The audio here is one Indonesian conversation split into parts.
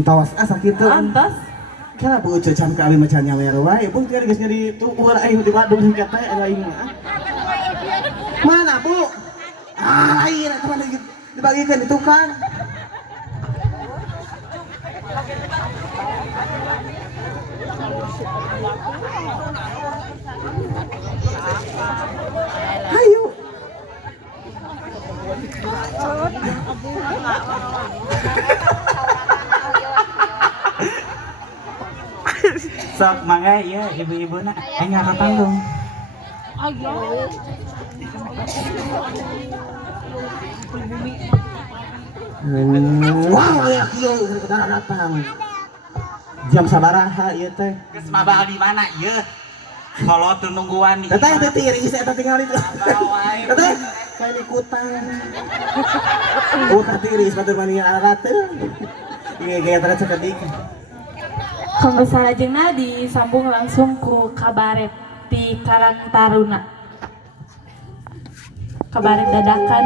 Tawas asa kitu Antas. Kenapa ucu can ka abi macan nyawer wae Bu teu geus ngeri tukur aing di Bandung sing kata aing mah. Mana Bu? Lain eta mah dibagikeun di tukang. Hayu. Sok mangga ya ibu-ibu nak enggak ke panggung. Wah, ya kieu datang. Jam sabaraha ieu teh? Geus mabal di mana ieu? Kalau tuh nungguan di. Teteh teh tiris eta tinggal itu. Teteh kayak ikutan. Oh, tiris batur mani arat teh. Ieu gaya tara sakedik. Pembesar ajenna disambung langsung ku kabaret di Karang Taruna. Kabaret dadakan.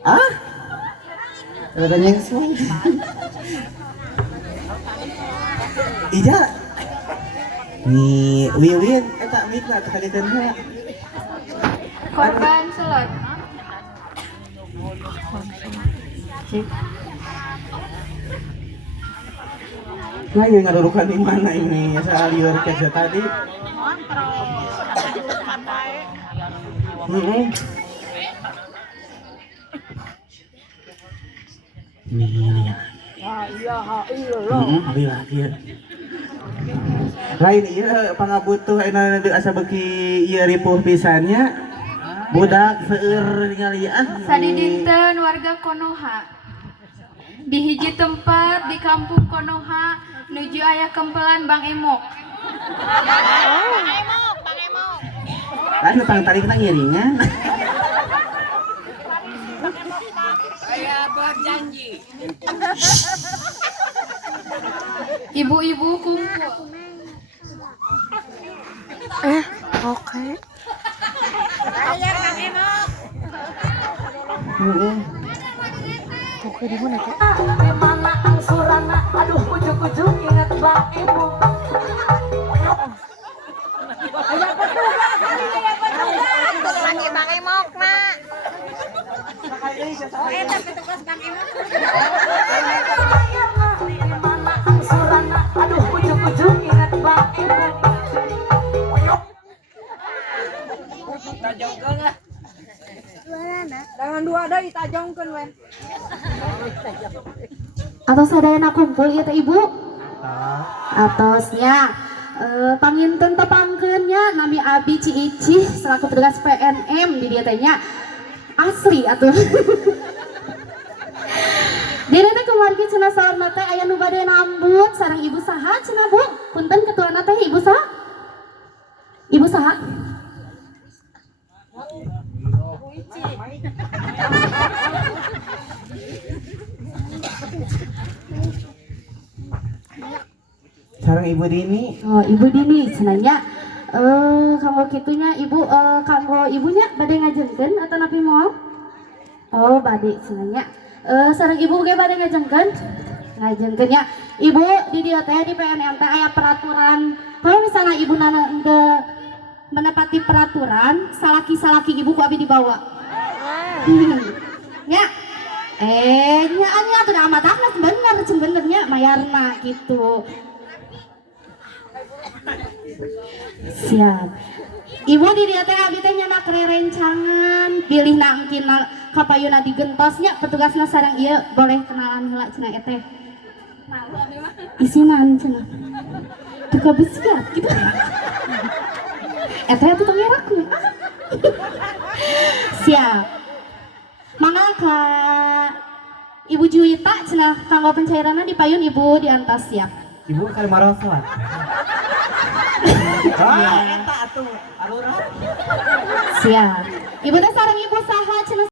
Ah? Ada nyengsoy. Ija. Ni wiwin eta mikna kaditen heula. Korban selot. Lah yang ngadudukan di mana ini? Asa liur kerja tadi. Nih. Hari lagi ya. Lain ieu pangabutuh anu asa beuki ieu ripuh pisannya. Budak seueur ningali Sadidinten warga Konoha. Di hiji tempat di kampung Konoha nuju aya kempelan Bang Emok. Bang Emok. Anu tang tarik kita ngiringan. Saya berjanji. Ibu-ibu kumpul. Oke. Saya Bang Emok. Oke di mana teh? Mana angsurana, aduh ujug-ujug inget Bang Emok. Lagi Bang Emok, Mak. Eta petugas Bang Emok. Mana angsurana, aduh ujug-ujug inget Bang Emok. Dengan dua deui tajongkeun we. Atau sadayana kumpul ieu teh Ibu? Atosnya panginten tepangkeunnya nami Abi Ciicih selaku petugas PNM di dieu teh nya. Asli atuh. Dene teh keluarga cenah saorna teh aya nu bade nambut sareng Ibu saha cenah Bu? Punten ketuana teh Ibu saha? Ibu saha? Sareng Ibu Dini. Oh, Ibu Dini cenanya kanggo kitunya Ibu kanggo ibunya bade ngajengkeun atau napi moal? Oh, bade cenanya. Sareng Ibu ge bade ngajengkeun? Ngajengkeun nya. Ibu di dieu teh di PNM teh aya peraturan. Kalau misalnya Ibu nana menepati peraturan, salaki-salaki Ibu ku abi dibawa. Nya. Nya teu amatna bener cen benernya mayarna gitu. Siap. Ibu di dia teh abi teh nyana kerencangan, pilih nangkina kapayuna digentosnya petugasna sareng ieu boleh kenalan heula cenah eteh. Isinan cenah. Duka besiat gitu. Eteh atuh tangeraku. Siap. Mangga ka Ibu Juwita cenah kanggo pencairanna dipayun Ibu diantos siap. Ibu kali marosot. Ah, eta atuh. Aluran. Siap. Ibu teh sareng Ibu saha cenah